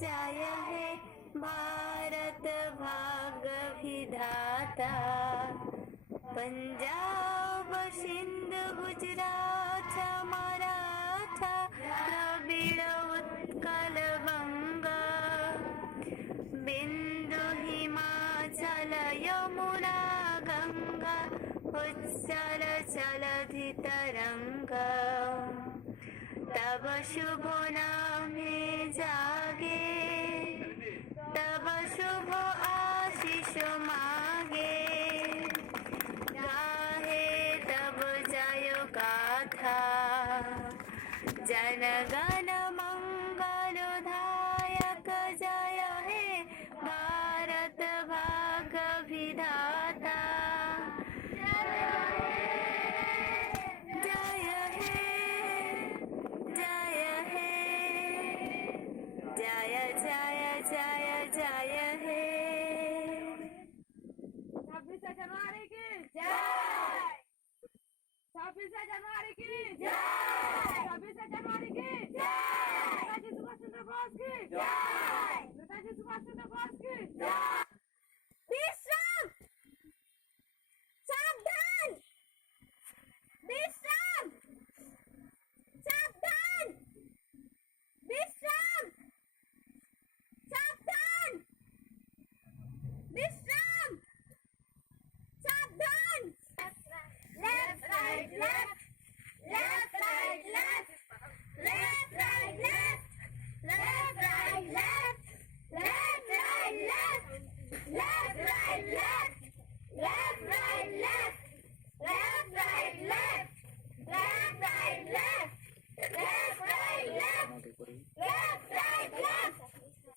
जय हे भारत भाग्य विधाता। पंजाब सिंध गुजरात मराठा द्रविड़ उत्कल बंगा, बिंदु हिमाचल यमुना गंगा उच्चल जलधि तरंगा। तब शुभ नामे जागे, तब शुभ आशीष मागे, गाहे तब जय गाथा। जन गण मंगलदायक जय हे भारत भाग्य विधाता। जय हे। 26 जनवरी की जय। 26 जनवरी की जय। 26 जनवरी की जय। नेताजी सुभाष चंद्र बोस की जय। नेताजी सुभाष चंद्र बोस की जय। विश्राम, सावधान, विश्राम, सावधान, विश्राम, सावधान, विश्राम, सावधान। Left right left, left right left, left right left, left right left, left right left, left right left, left right left, left right left, left right left, left right left, left right left, left, right, left,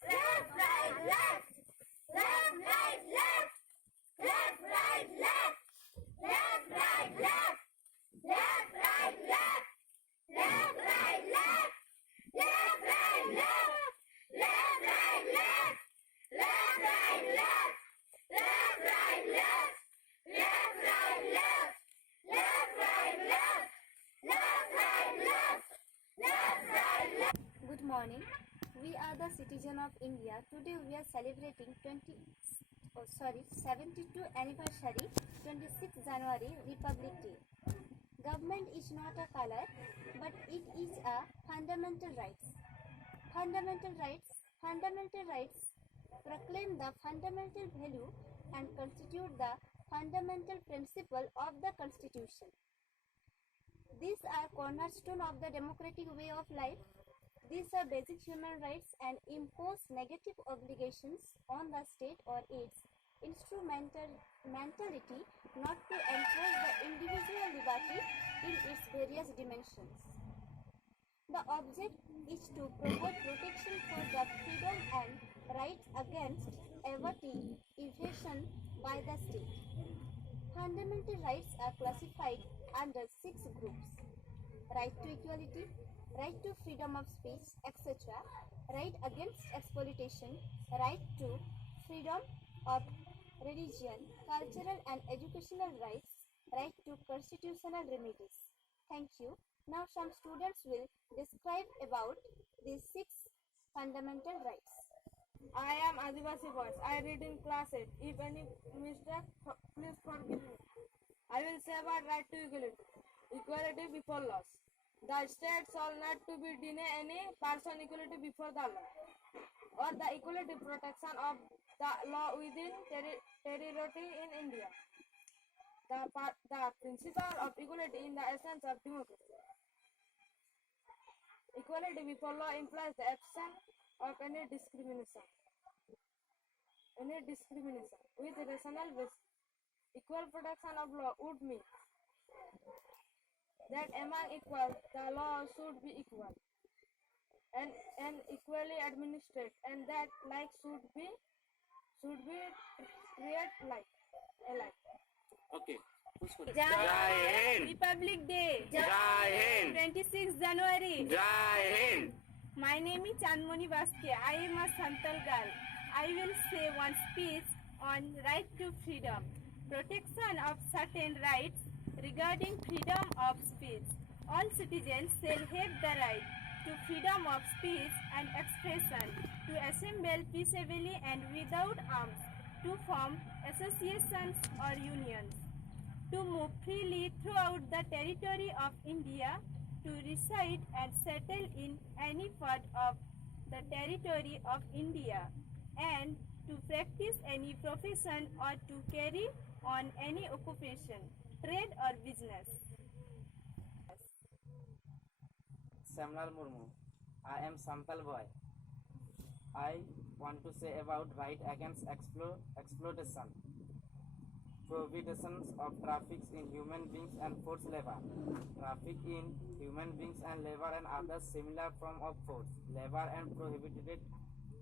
left, right, left, left, right, left, left, right, left, left, right, left, left, right, left, left, right, left, left, right, left, left, right, left, left, right, left, left, right, left, left, right, left, left, right, left, left, right, left. Good morning. We are the citizen of India. Today we are celebrating 72 anniversary 26 January Republic Day. Government is not a color, but it is a fundamental rights. Fundamental rights proclaim the fundamental value and constitute the fundamental principle of the Constitution. These are cornerstone of the democratic way of life. These are basic human rights and impose negative obligations on the state or its instrumentality not to enforce the individual liberty in its various dimensions. The object is to provide protection for the freedom and rights against evasion by the state. Fundamental rights are classified under 6 groups: right to equality, right to freedom of speech, etc., right against exploitation, right to freedom of religion, cultural and educational rights, right to constitutional remedies. Thank you. Now some students will describe about these 6 fundamental rights. I am Adivasi boys. I read in class 8. If any mistake, please forgive me. I will say about right to equality. Equality before laws. The state shall not to be deny any person equality before the law, or the equality protection of the law within territory in India. The principle of equality in the essence of democracy. Equality before law implies the absence of any discrimination with rational basis. Equal protection of law would mean that among equals the law should be equal and equally administered, and that like should be treated like alike. Okay. Jai Hind. Republic Day. Jai Hind. 26 January. Jai Hind. My name is Chandmoni Baske. I am a Santal girl. I will say one speech on right to freedom, protection of certain rights regarding freedom of speech. All citizens shall have the right to freedom of speech and expression, to assemble peaceably and without arms, to form associations or unions, to move freely throughout the territory of India, to reside and settle in any part of the territory of India, and to practice any profession or to carry on any occupation, trade or business. Samlal Murmu. I am Santal boy. I want to say about right against exploitation, prohibitions of traffic in human beings and forced labor, traffic in human beings and labor and other similar form of forced labor and prohibited,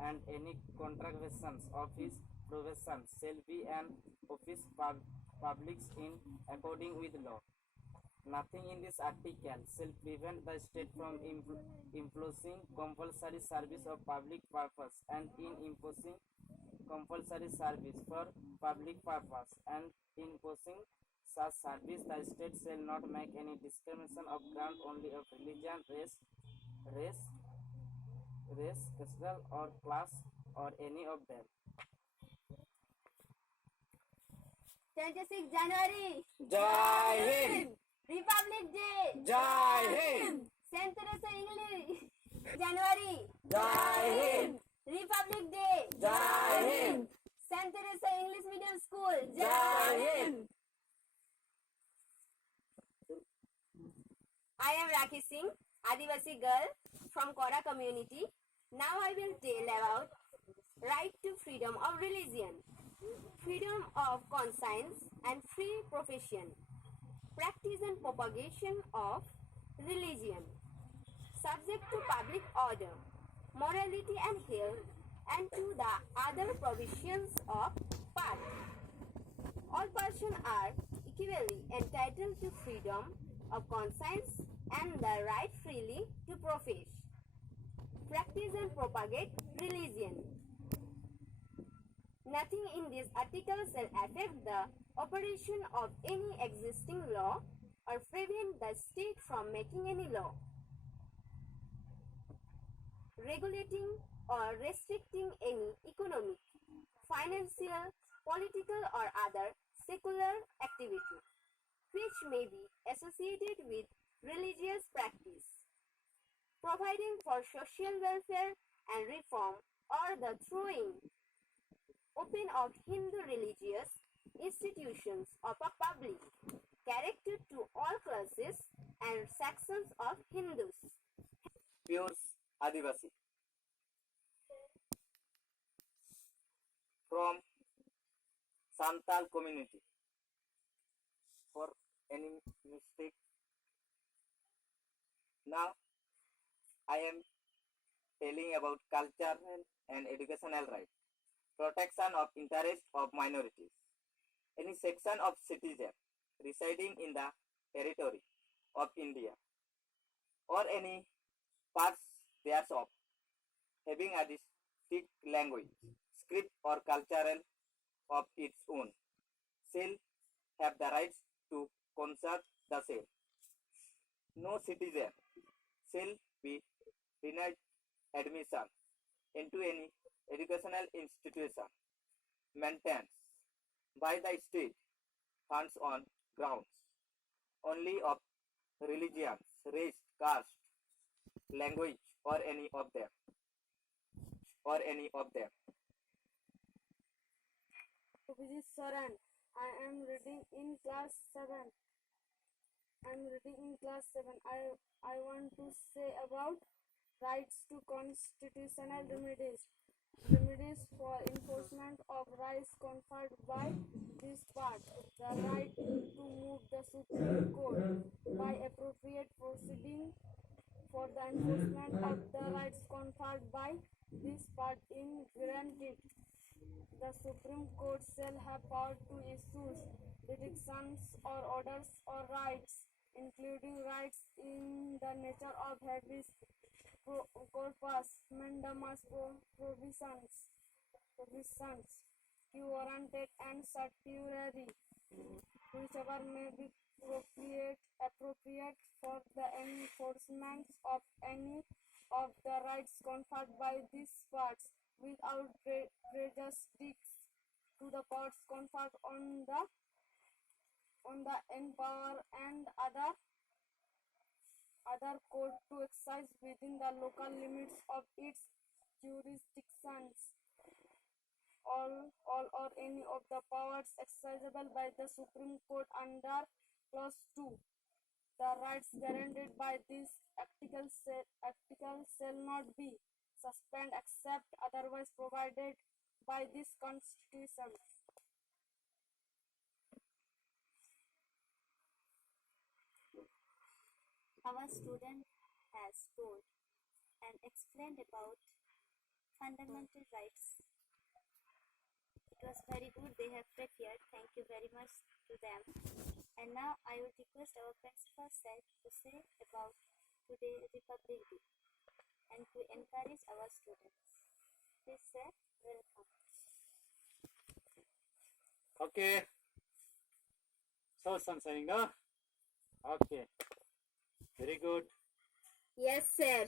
and any contraventions of his profession shall be an office public in according with law. Nothing in this article shall prevent the state from imposing compulsory service of public purpose, and in imposing compulsory service for public purpose and imposing such service, the state shall not make any discrimination of ground only of religion, race, cultural or class or any of them. 26 January, Jai Hind! Republic Day, Jai Hind! Centenary English, January, Jai Hind! Republic Day, Jai Hind! Centenary English Medium School, Jai Hind! I am Rakhi Singh, Adivasi girl from Kora community. Now I will tell about right to freedom of religion, freedom of conscience and free profession, practice and propagation of religion, subject to public order, morality and health, and to the other provisions of part. All persons are equally entitled to freedom of conscience and the right freely to profess, practice and propagate religion. Nothing in this article shall affect the operation of any existing law or prevent the state from making any law, regulating or restricting any economic, financial, political or other secular activity which may be associated with religious practice, providing for social welfare and reform or the throwing open of Hindu religious institutions of a public character to all classes and sections of Hindus. Pure Adivasi. From Santal community. For any mistake. Now I am telling about cultural and educational rights. Protection of interest of minorities. Any section of citizen residing in the territory of India or any parts thereof having a distinct language, script or cultural of its own shall have the rights to consult the same. No citizen shall be denied admission into any educational institution maintained by the state funds on grounds only of religion, race, caste, language, or any of them. This is Saran. I am reading in class 7. I want to say about rights to constitutional remedies. Remedies for enforcement of rights conferred by this part. The right to move the Supreme Court by appropriate proceeding for the enforcement of the rights conferred by this part in granted. The Supreme Court shall have power to issue predictions or orders or rights, including rights in the nature of habeas corpus, mandamus provisions, warranted and statutory, whichever may be appropriate for the enforcement of any of the rights conferred by these parts, without prejudice to the powers conferred on the emperor and other court to exercise within the local limits of its jurisdictions all or any of the powers exercisable by the Supreme Court under Clause 2. The rights guaranteed by this article shall not be suspended except otherwise provided by this Constitution. Our student has told and explained about fundamental rights. It was very good. They have prepared. Thank you very much to them. And now I would request our principal sir to say about today Republic Day and to encourage our students. Please sir, welcome. Okay. So something, no? Okay. Very good. Yes, sir.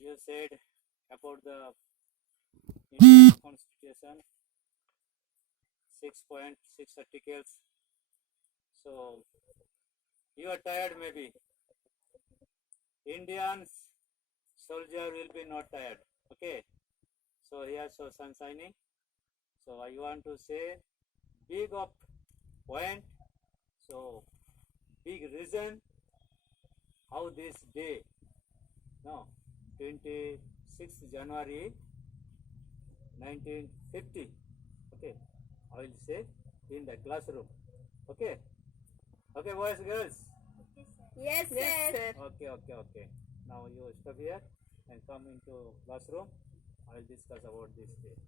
You said about the Indian Constitution, 6.6 articles. So you are tired maybe. Indians soldier will be not tired. Okay. So here so sun shining. So I want to say big of point. So big reason how this day, no, 26th January 1950. Okay, I will say in the classroom. Okay, okay, boys, girls. Yes, sir. Okay. Now you stop here and come into classroom. I will discuss about this day.